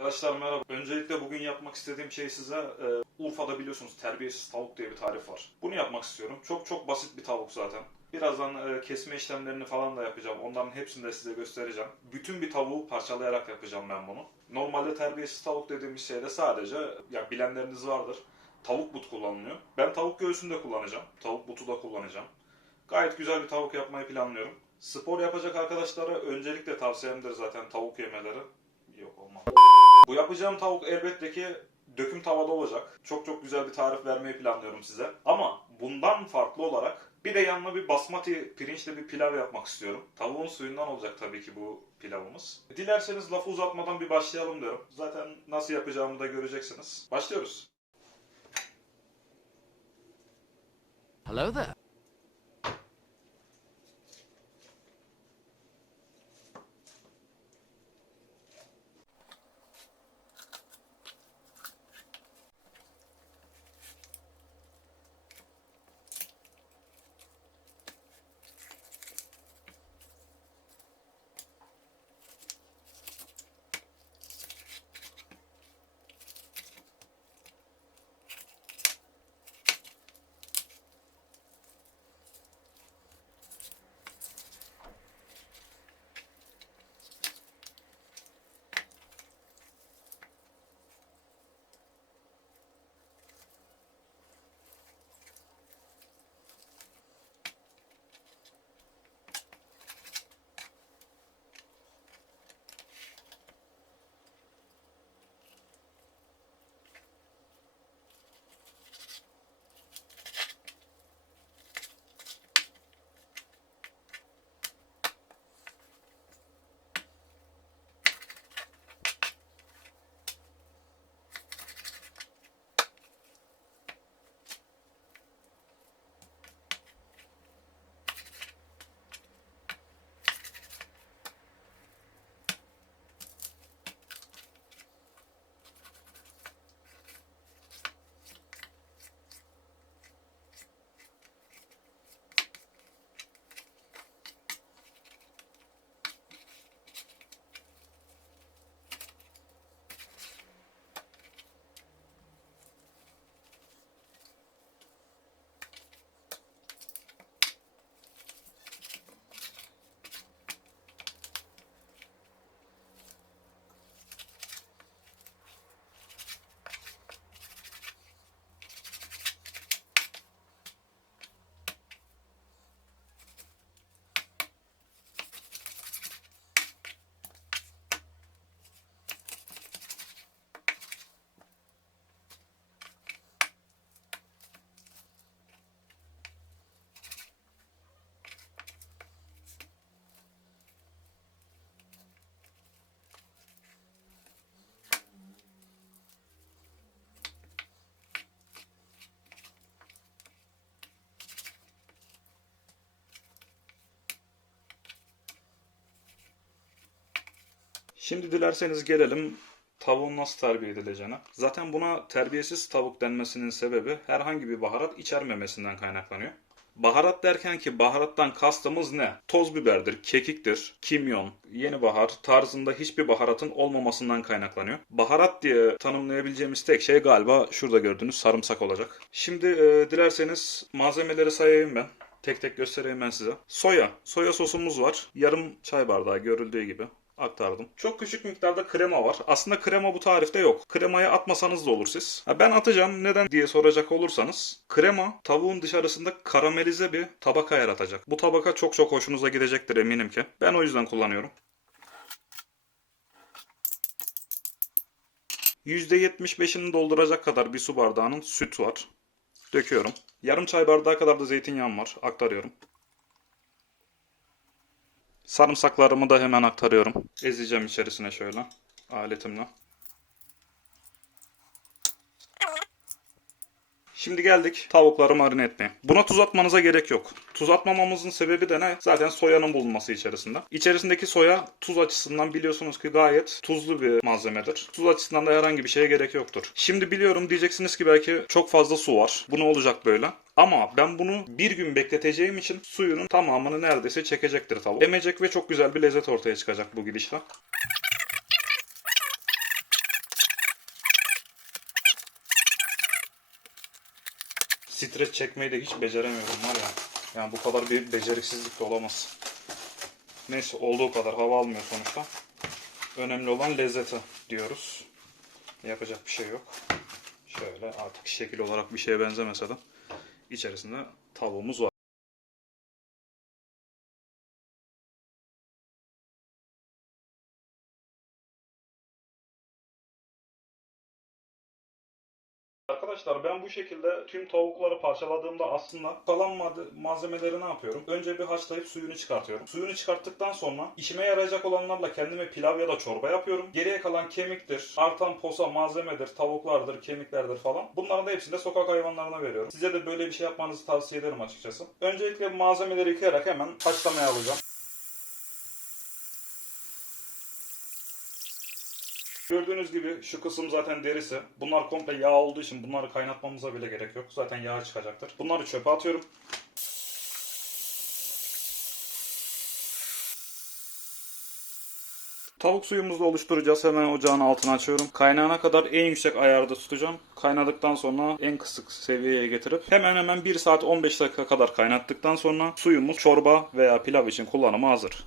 Arkadaşlar merhaba. Öncelikle bugün yapmak istediğim şey size Urfa'da biliyorsunuz terbiyesiz tavuk diye bir tarif var. Bunu yapmak istiyorum. Çok çok basit bir tavuk zaten. Birazdan kesme işlemlerini falan da yapacağım. Onların hepsini de size göstereceğim. Bütün bir tavuğu parçalayarak yapacağım ben bunu. Normalde terbiyesiz tavuk dediğimiz şeyde sadece, ya bilenleriniz vardır, tavuk but kullanılıyor. Ben tavuk göğsünü de kullanacağım. Tavuk butu da kullanacağım. Gayet güzel bir tavuk yapmayı planlıyorum. Spor yapacak arkadaşlara öncelikle tavsiyemdir zaten tavuk yemeleri. Yok, olmaz. Bu yapacağım tavuk elbette ki döküm tavada olacak. Çok çok güzel bir tarif vermeyi planlıyorum size. Ama bundan farklı olarak bir de yanına bir basmati pirinçli bir pilav yapmak istiyorum. Tavuğun suyundan olacak tabii ki bu pilavımız. Dilerseniz lafı uzatmadan bir başlayalım diyorum. Zaten nasıl yapacağımı da göreceksiniz. Başlıyoruz. Hello there. Şimdi dilerseniz gelelim tavuğun nasıl terbiye edileceğine. Zaten buna terbiyesiz tavuk denmesinin sebebi herhangi bir baharat içermemesinden kaynaklanıyor. Baharat derken ki baharattan kastımız ne? Toz biberdir, kekiktir, kimyon, yeni bahar tarzında hiçbir baharatın olmamasından kaynaklanıyor. Baharat diye tanımlayabileceğimiz tek şey galiba şurada gördüğünüz sarımsak olacak. Şimdi dilerseniz malzemeleri sayayım ben. Tek tek göstereyim ben size. Soya sosumuz var. Yarım çay bardağı görüldüğü gibi aktardım. Çok küçük miktarda krema var. Aslında krema bu tarifte yok. Kremayı atmasanız da olur siz. Ben atacağım. Neden diye soracak olursanız, krema tavuğun dışarısında karamelize bir tabaka yaratacak. Bu tabaka çok çok hoşunuza gidecektir eminim ki. Ben o yüzden kullanıyorum. %75'ini dolduracak kadar bir su bardağının süt var. Döküyorum. Yarım çay bardağı kadar da zeytinyağım var. Aktarıyorum. Sarımsaklarımı da hemen aktarıyorum. Ezeceğim içerisine şöyle aletimle. Şimdi geldik tavukları marine etmeye. Buna tuz atmanıza gerek yok. Tuz atmamamızın sebebi de ne? Zaten soyanın bulunması içerisinde. İçerisindeki soya tuz açısından biliyorsunuz ki gayet tuzlu bir malzemedir. Tuz açısından da herhangi bir şeye gerek yoktur. Şimdi biliyorum diyeceksiniz ki belki çok fazla su var. Bu ne olacak böyle? Ama ben bunu bir gün bekleteceğim için suyunun tamamını neredeyse çekecektir tavuk. Emecek ve çok güzel bir lezzet ortaya çıkacak bu gidişle. Streç çekmeyi de hiç beceremiyorum var ya. Yani bu kadar bir beceriksizlik de olamaz. Neyse olduğu kadar hava almıyor sonuçta. Önemli olan lezzeti diyoruz. Yapacak bir şey yok. Şöyle artık şekil olarak bir şeye benzemese de içerisinde tavuğumuz var. Arkadaşlar ben bu şekilde tüm tavukları parçaladığımda aslında kalan malzemeleri ne yapıyorum? Önce bir haşlayıp suyunu çıkartıyorum. Suyunu çıkarttıktan sonra işime yarayacak olanlarla kendime pilav ya da çorba yapıyorum. Geriye kalan kemiktir, artan posa malzemedir, tavuklardır, kemiklerdir falan. Bunların da hepsini de sokak hayvanlarına veriyorum. Size de böyle bir şey yapmanızı tavsiye ederim açıkçası. Öncelikle malzemeleri yıkayarak hemen haşlamaya alacağım. Gördüğünüz gibi şu kısım zaten derisi. Bunlar komple yağ olduğu için bunları kaynatmamıza bile gerek yok. Zaten yağ çıkacaktır. Bunları çöpe atıyorum. Tavuk suyumuzu oluşturacağız. Hemen ocağın altını açıyorum. Kaynayana kadar en yüksek ayarda tutacağım. Kaynadıktan sonra en kısık seviyeye getirip hemen 1 saat 15 dakika kadar kaynattıktan sonra suyumuz çorba veya pilav için kullanıma hazır.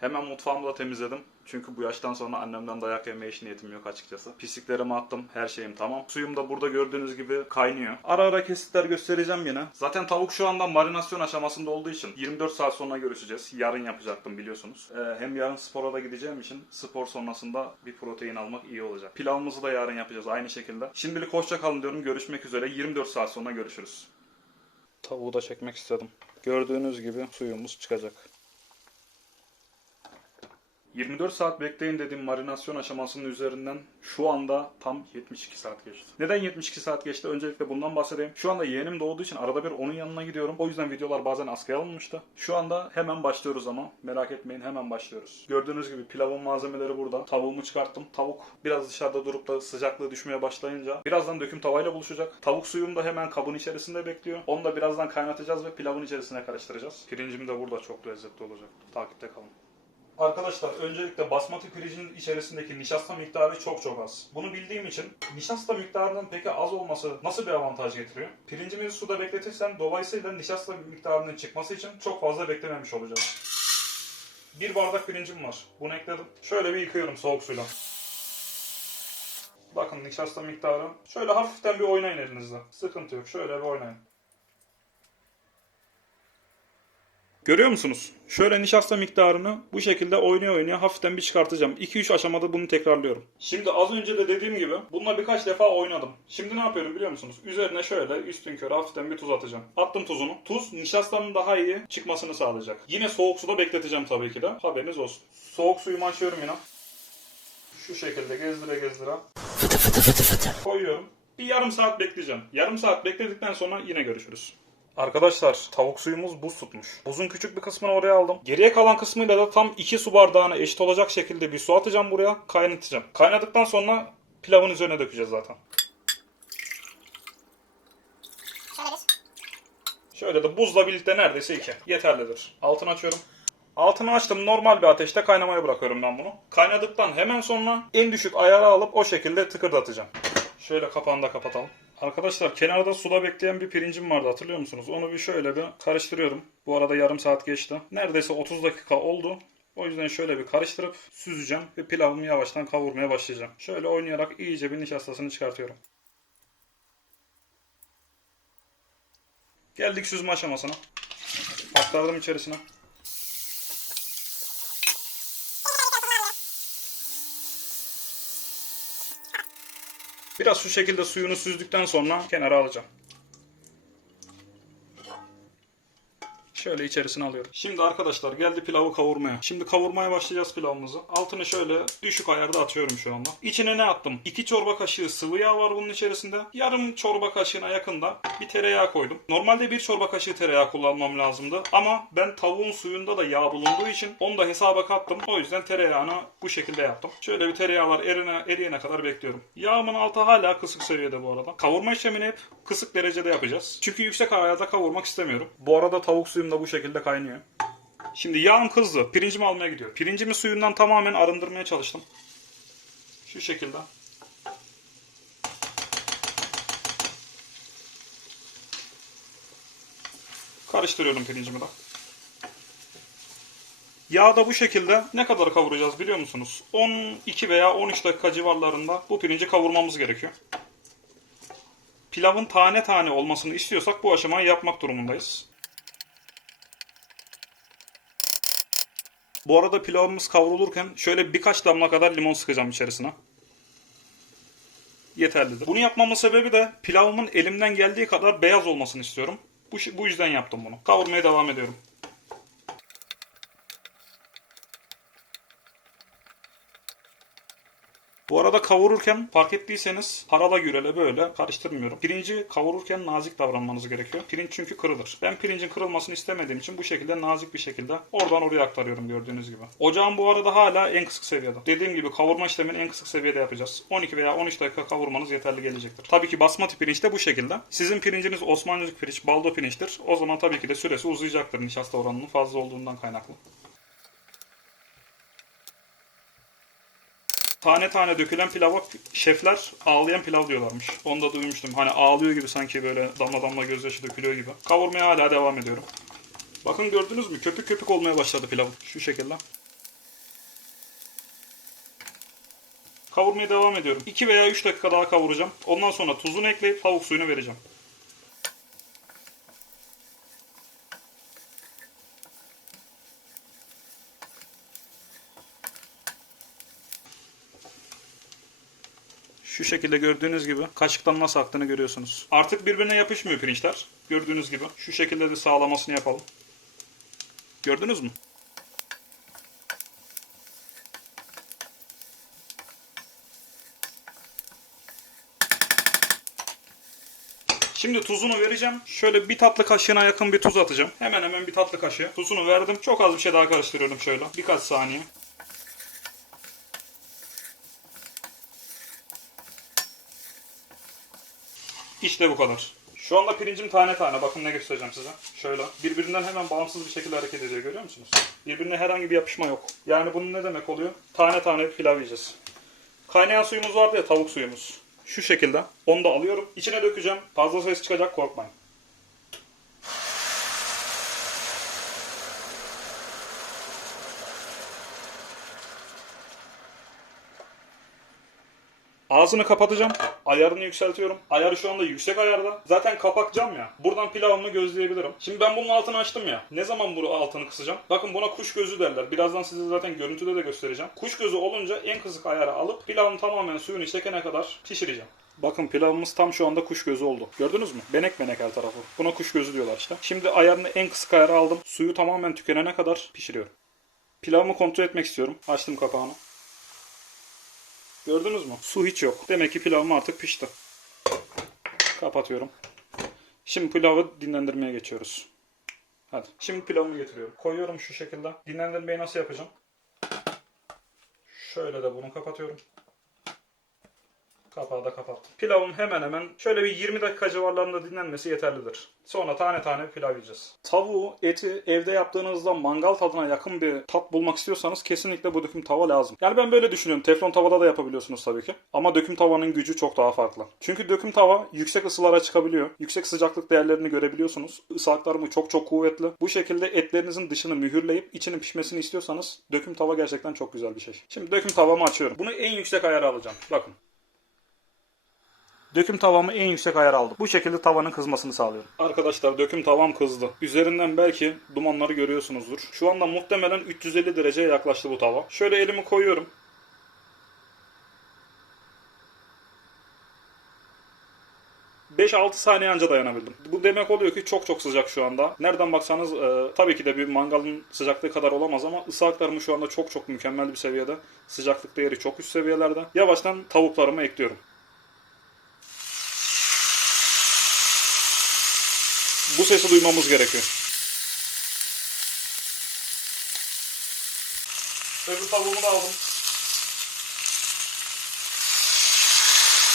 Hemen mutfağımı da temizledim. Çünkü bu yaştan sonra annemden dayak yemeye hiç niyetim yok açıkçası. Pisliklerimi attım. Her şeyim tamam. Suyum da burada gördüğünüz gibi kaynıyor. Ara ara kesitler göstereceğim yine. Zaten tavuk şu anda marinasyon aşamasında olduğu için 24 saat sonra görüşeceğiz. Yarın yapacaktım biliyorsunuz. Hem yarın spora da gideceğim için spor sonrasında bir protein almak iyi olacak. Pilavımızı da yarın yapacağız aynı şekilde. Şimdilik hoşça kalın diyorum. Görüşmek üzere. 24 saat sonra görüşürüz. Tavuğu da çekmek istedim. Gördüğünüz gibi suyumuz çıkacak. 24 saat bekleyin dediğim marinasyon aşamasının üzerinden şu anda tam 72 saat geçti. Neden 72 saat geçti? Öncelikle bundan bahsedeyim. Şu anda yeğenim doğduğu için arada bir onun yanına gidiyorum. O yüzden videolar bazen askıya alınmıştı. Şu anda hemen başlıyoruz ama. Merak etmeyin hemen başlıyoruz. Gördüğünüz gibi pilavın malzemeleri burada. Tavuğumu çıkarttım. Tavuk biraz dışarıda durup da sıcaklığı düşmeye başlayınca birazdan döküm tavayla buluşacak. Tavuk suyum da hemen kabın içerisinde bekliyor. Onu da birazdan kaynatacağız ve pilavın içerisine karıştıracağız. Pirincim de burada çok lezzetli olacak. Takipte kalın. Arkadaşlar öncelikle basmati pirincin içerisindeki nişasta miktarı çok az. Bunu bildiğim için nişasta miktarının peki az olması nasıl bir avantaj getiriyor? Pirincimizi suda bekletirsem dolayısıyla nişasta miktarının çıkması için çok fazla beklememiş olacağız. 1 bardak pirincim var. Bunu ekledim. Şöyle bir yıkıyorum soğuk suyla. Bakın nişasta miktarı. Şöyle hafiften bir oynayın elinizle. Sıkıntı yok. Şöyle bir oynayın. Görüyor musunuz? Şöyle nişasta miktarını bu şekilde oynaya hafiften bir çıkartacağım. 2-3 aşamada bunu tekrarlıyorum. Şimdi az önce de dediğim gibi bununla birkaç defa oynadım. Şimdi ne yapıyorum biliyor musunuz? Üzerine şöyle üstünkörü hafiften bir tuz atacağım. Attım tuzunu. Tuz nişastanın daha iyi çıkmasını sağlayacak. Yine soğuk suda bekleteceğim tabii ki de. Haberiniz olsun. Soğuk suyumu açıyorum yine. Şu şekilde gezdire koyuyorum. Bir yarım saat bekleyeceğim. Yarım saat bekledikten sonra yine görüşürüz. Arkadaşlar tavuk suyumuz buz tutmuş. Buzun küçük bir kısmını oraya aldım. Geriye kalan kısmıyla da tam 2 su bardağına eşit olacak şekilde bir su atacağım buraya. Kaynatacağım. Kaynadıktan sonra pilavın üzerine dökeceğiz zaten. Şöyle de buzla birlikte neredeyse 2. Yeterlidir. Altını açıyorum. Altını açtım. Normal bir ateşte kaynamaya bırakıyorum ben bunu. Kaynadıktan hemen sonra en düşük ayara alıp o şekilde tıkırdatacağım. Şöyle kapağını da kapatalım. Arkadaşlar kenarda suda bekleyen bir pirincim vardı hatırlıyor musunuz? Onu bir şöyle bir karıştırıyorum. Bu arada yarım saat geçti. Neredeyse 30 dakika oldu. O yüzden şöyle bir karıştırıp süzeceğim ve pilavımı yavaştan kavurmaya başlayacağım. Şöyle oynayarak iyice bir nişastasını çıkartıyorum. Geldik süzme aşamasına. Aktardım içerisine. Biraz şu şekilde suyunu süzdükten sonra kenara alacağım. Şöyle içerisine alıyorum. Şimdi arkadaşlar geldi pilavı kavurmaya. Şimdi kavurmaya başlayacağız pilavımızı. Altını şöyle düşük ayarda atıyorum şu anda. İçine ne attım? 2 çorba kaşığı sıvı yağ var bunun içerisinde. Yarım çorba kaşığına yakında bir tereyağı koydum. Normalde 1 çorba kaşığı tereyağı kullanmam lazımdı. Ama ben tavuğun suyunda da yağ bulunduğu için onu da hesaba kattım. O yüzden tereyağını bu şekilde yaptım. Şöyle bir tereyağlar eriyene kadar bekliyorum. Yağımın altı hala kısık seviyede bu arada. Kavurma işlemini hep kısık derecede yapacağız. Çünkü yüksek ayarda kavurmak istemiyorum. Bu arada tavuk suyum da bu şekilde kaynıyor. Şimdi yağım kızdı. Pirincimi almaya gidiyorum. Pirincimi suyundan tamamen arındırmaya çalıştım. Şu şekilde. Karıştırıyorum pirincimi de. Yağda bu şekilde ne kadar kavuracağız biliyor musunuz? 12 veya 13 dakika civarlarında bu pirinci kavurmamız gerekiyor. Pilavın tane tane olmasını istiyorsak bu aşamayı yapmak durumundayız. Bu arada pilavımız kavrulurken şöyle birkaç damla kadar limon sıkacağım içerisine. Yeterlidir. Bunu yapmamın sebebi de pilavımın elimden geldiği kadar beyaz olmasını istiyorum. Bu yüzden yaptım bunu. Kavurmaya devam ediyorum. Bu arada kavururken fark ettiyseniz harala gürele böyle karıştırmıyorum. Pirinci kavururken nazik davranmanız gerekiyor. Pirinç çünkü kırılır. Ben pirincin kırılmasını istemediğim için bu şekilde nazik bir şekilde oradan oraya aktarıyorum gördüğünüz gibi. Ocağım bu arada hala en kısık seviyede. Dediğim gibi kavurma işlemini en kısık seviyede yapacağız. 12 veya 13 dakika kavurmanız yeterli gelecektir. Tabii ki basmati pirinç de bu şekilde. Sizin pirinciniz Osmancık pirinç, baldo pirinçtir. O zaman tabii ki de süresi uzayacaktır nişasta oranının fazla olduğundan kaynaklı. Tane tane dökülen pilava şefler ağlayan pilav diyorlarmış. Onu da duymuştum. Hani ağlıyor gibi sanki böyle damla damla gözyaşı dökülüyor gibi. Kavurmaya hala devam ediyorum. Bakın gördünüz mü? Köpük köpük olmaya başladı pilav. Şu şekilde. Kavurmaya devam ediyorum. 2 veya 3 dakika daha kavuracağım. Ondan sonra tuzunu ekleyip tavuk suyunu vereceğim. Şu şekilde gördüğünüz gibi kaşıktan nasıl aktığını görüyorsunuz. Artık birbirine yapışmıyor pirinçler. Gördüğünüz gibi. Şu şekilde de sağlamasını yapalım. Gördünüz mü? Şimdi tuzunu vereceğim. Şöyle bir tatlı kaşığına yakın bir tuz atacağım. Hemen hemen bir tatlı kaşığı. Tuzunu verdim. Çok az bir şey daha karıştırıyorum şöyle. Birkaç saniye. İşte bu kadar. Şu anda pirincim tane tane. Bakın ne göstereceğim size. Şöyle. Birbirinden hemen bağımsız bir şekilde hareket ediyor. Görüyor musunuz? Birbirine herhangi bir yapışma yok. Yani bunun ne demek oluyor? Tane tane bir pilav yiyeceğiz. Kaynayan suyumuz vardı ya, tavuk suyumuz. Şu şekilde. Onu da alıyorum. İçine dökeceğim. Fazla ses çıkacak, korkmayın. Ağzını kapatacağım. Ayarını yükseltiyorum. Ayarı şu anda yüksek ayarda. Zaten kapak cam ya. Buradan pilavımı gözleyebilirim. Şimdi ben bunun altını açtım ya. Ne zaman bu altını kısacağım? Bakın buna kuş gözü derler. Birazdan size zaten görüntüde de göstereceğim. Kuş gözü olunca en kısık ayarı alıp pilavın tamamen suyunu çekene kadar pişireceğim. Bakın pilavımız tam şu anda kuş gözü oldu. Gördünüz mü? Benek benek her tarafı. Buna kuş gözü diyorlar işte. Şimdi ayarını en kısık ayara aldım. Suyu tamamen tükenene kadar pişiriyorum. Pilavımı kontrol etmek istiyorum. Açtım kapağını. Gördünüz mü? Su hiç yok. Demek ki pilavım artık pişti. Kapatıyorum. Şimdi pilavı dinlendirmeye geçiyoruz. Hadi. Şimdi pilavımı getiriyorum. Koyuyorum şu şekilde. Dinlendirmeyi nasıl yapacağım? Şöyle de bunu kapatıyorum. Kapağı da kapattım. Pilavım hemen hemen şöyle bir 20 dakika civarlarında dinlenmesi yeterlidir. Sonra tane tane pilav yiyeceğiz. Tavuğu, eti evde yaptığınızda mangal tadına yakın bir tat bulmak istiyorsanız kesinlikle bu döküm tava lazım. Yani ben böyle düşünüyorum. Teflon tavada da yapabiliyorsunuz tabii ki. Ama döküm tavanın gücü çok daha farklı. Çünkü döküm tava yüksek ısılara çıkabiliyor. Yüksek sıcaklık değerlerini görebiliyorsunuz. Isı aktarımı çok çok kuvvetli. Bu şekilde etlerinizin dışını mühürleyip içinin pişmesini istiyorsanız döküm tava gerçekten çok güzel bir şey. Şimdi döküm tavamı açıyorum. Bunu en yüksek ayara alacağım. Bakın. Döküm tavamı en yüksek ayara aldım. Bu şekilde tavanın kızmasını sağlıyorum. Arkadaşlar döküm tavam kızdı. Üzerinden belki dumanları görüyorsunuzdur. Şu anda muhtemelen 350 dereceye yaklaştı bu tava. Şöyle elimi koyuyorum. ...5-6 saniye anca dayanabildim. Bu demek oluyor ki çok çok sıcak şu anda. Nereden baksanız tabii ki de bir mangalın sıcaklığı kadar olamaz ama ısı aktarımı şu anda çok çok mükemmel bir seviyede. Sıcaklık değeri çok üst seviyelerde. Yavaştan tavuklarımı ekliyorum. Bu sesi duymamız gerekiyor. Öbür tavuğumu da aldım.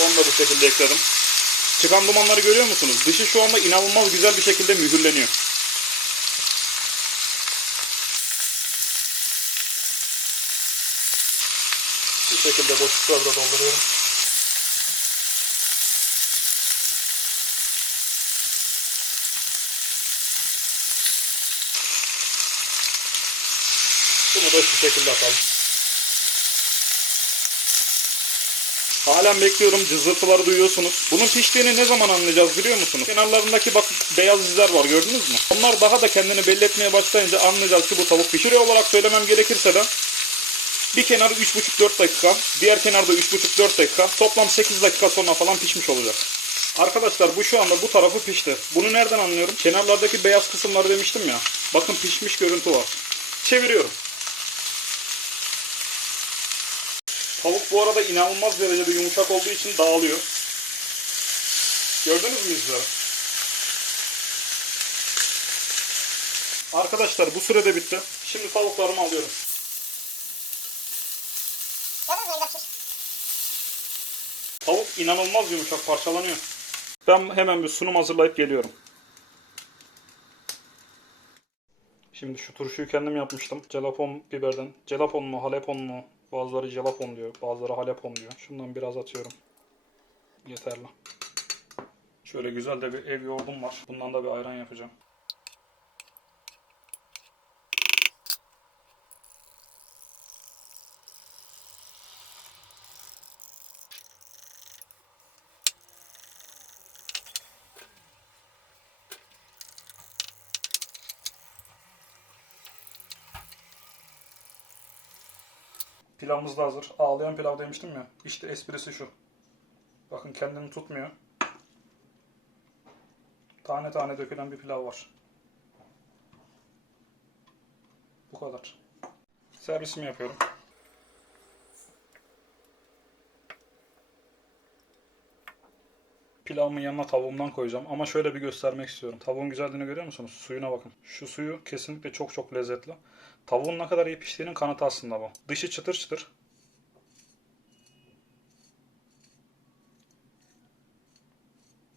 Onu da bu şekilde ekledim. Çıkan dumanları görüyor musunuz? Dışı şu anda inanılmaz güzel bir şekilde mühürleniyor. Bu şekilde boşlukları da dolduruyorum. Bunu da şu şekilde atalım. Halen bekliyorum. Cızırtıları duyuyorsunuz. Bunun piştiğini ne zaman anlayacağız biliyor musunuz? Kenarlarındaki bak beyaz izler var, gördünüz mü? Onlar daha da kendini belli etmeye başlayınca anlayacağız ki bu tavuk pişiyor. Olarak söylemem gerekirse de bir kenarı 3,5-4 dakika, diğer kenarda 3,5-4 dakika, toplam 8 dakika sonra falan pişmiş olacak. Arkadaşlar bu şu anda bu tarafı pişti. Bunu nereden anlıyorum? Kenarlardaki beyaz kısımları demiştim ya. Bakın pişmiş görüntü var. Çeviriyorum. Tavuk bu arada inanılmaz derecede yumuşak olduğu için dağılıyor. Gördünüz mü izleri? Arkadaşlar bu sürede bitti. Şimdi tavuklarımı alıyorum. Tavuk inanılmaz yumuşak, parçalanıyor. Ben hemen bir sunum hazırlayıp geliyorum. Şimdi şu turşuyu kendim yapmıştım. Jalapon biberden. Jalapon mu, halepon mu? Bazıları jalapon diyor, bazıları halepon diyor. Şundan biraz atıyorum. Yeterli. Şöyle güzel de bir ev yoğurdum var. Bundan da bir ayran yapacağım. Pilavımız da hazır. Ağlayan pilav demiştim ya. İşte esprisi şu. Bakın kendini tutmuyor. Tane tane dökülen bir pilav var. Bu kadar. Servisimi yapıyorum. Pilavımın yanına tavuğumdan koyacağım. Ama şöyle bir göstermek istiyorum. Tavuğun güzelliğini görüyor musunuz? Suyuna bakın. Şu suyu kesinlikle çok çok lezzetli. Tavuğun ne kadar iyi piştiğinin kanıtı aslında bu. Dışı çıtır çıtır.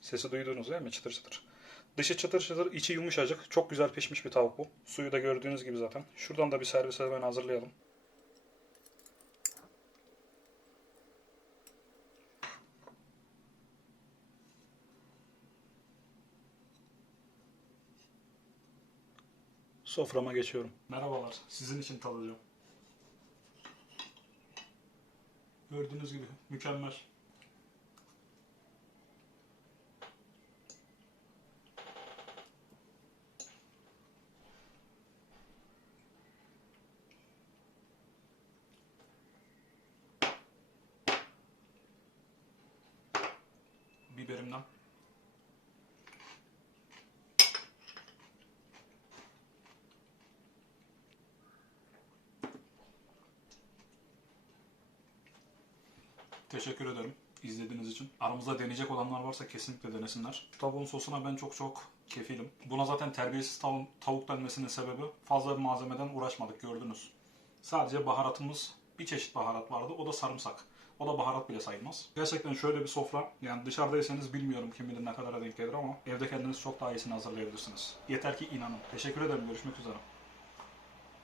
Sesi duydunuz değil mi? Çıtır çıtır. Dışı çıtır çıtır, içi yumuşacık. Çok güzel pişmiş bir tavuk bu. Suyu da gördüğünüz gibi zaten. Şuradan da bir servis hemen hazırlayalım. Soframa geçiyorum. Merhabalar. Sizin için tadacağım. Gördüğünüz gibi mükemmel. Biberimden. Teşekkür ederim izlediğiniz için. Aramızda deneyecek olanlar varsa kesinlikle denesinler. Tavuğun sosuna ben çok kefilim. Buna zaten terbiyesiz tavuk denmesinin sebebi fazla bir malzemeden uğraşmadık, gördünüz. Sadece baharatımız, bir çeşit baharat vardı, o da sarımsak. O da baharat bile sayılmaz. Gerçekten şöyle bir sofra, yani dışarıdaysanız bilmiyorum kim bilir ne kadara denk gelir ama evde kendiniz çok daha iyisini hazırlayabilirsiniz. Yeter ki inanın. Teşekkür ederim, görüşmek üzere.